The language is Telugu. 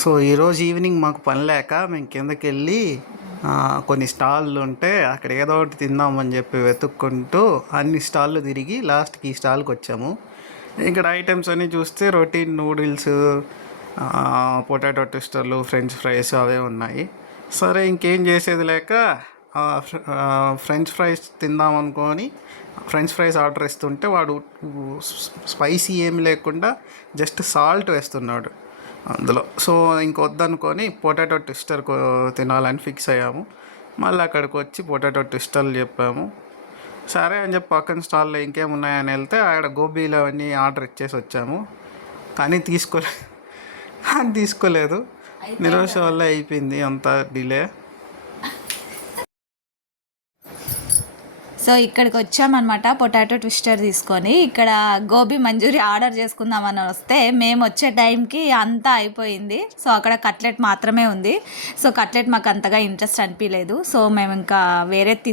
సో ఈరోజు ఈవినింగ్ మాకు పని లేక మేము కిందకెళ్ళి కొన్ని స్టాళ్ళు ఉంటే అక్కడ ఏదో ఒకటి తిందామని చెప్పి వెతుక్కుంటూ అన్ని స్టాళ్ళు తిరిగి లాస్ట్కి ఈ స్టాల్కి వచ్చాము. ఇక్కడ ఐటమ్స్ అన్నీ చూస్తే రొటీన్ నూడిల్స్, పొటాటో ట్విస్టర్లు, ఫ్రెంచ్ ఫ్రైస్ అవే ఉన్నాయి. సరే ఇంకేం చేసేది లేక ఫ్రెంచ్ ఫ్రైస్ తిందాం అనుకొని ఫ్రెంచ్ ఫ్రైస్ ఆర్డర్ ఇస్తుంటే వాడు స్పైసీ ఏమి లేకుండా జస్ట్ సాల్ట్ వేస్తున్నాడు అందులో. సో ఇంకొద్దనుకొని పొటాటో ట్విస్టర్ తినాలని ఫిక్స్ అయ్యాము. మళ్ళీ అక్కడికి వచ్చి పొటాటో ట్విస్టర్లు చెప్పాము. సరే అని చెప్పి పక్కన స్టాల్లో ఇంకేమున్నాయని వెళ్తే ఆడ గోబీలు అవన్నీ ఆర్డర్ ఇచ్చేసి వచ్చాము. కానీ తీసుకోలేదు. నిరాశ వల్ల అయిపోయింది అంత డిలే. సో ఇక్కడికి వచ్చామన్నమాట పొటాటో ట్విస్టర్ తీసుకొని. ఇక్కడ గోబీ మంచూరియా ఆర్డర్ చేసుకుందామని వస్తే మేము వచ్చే టైంకి అంతా అయిపోయింది. సో అక్కడ కట్లెట్ మాత్రమే ఉంది. సో కట్లెట్ మాకు అంతగా ఇంట్రెస్ట్ అనిపించలేదు. సో మేము ఇంకా వేరేది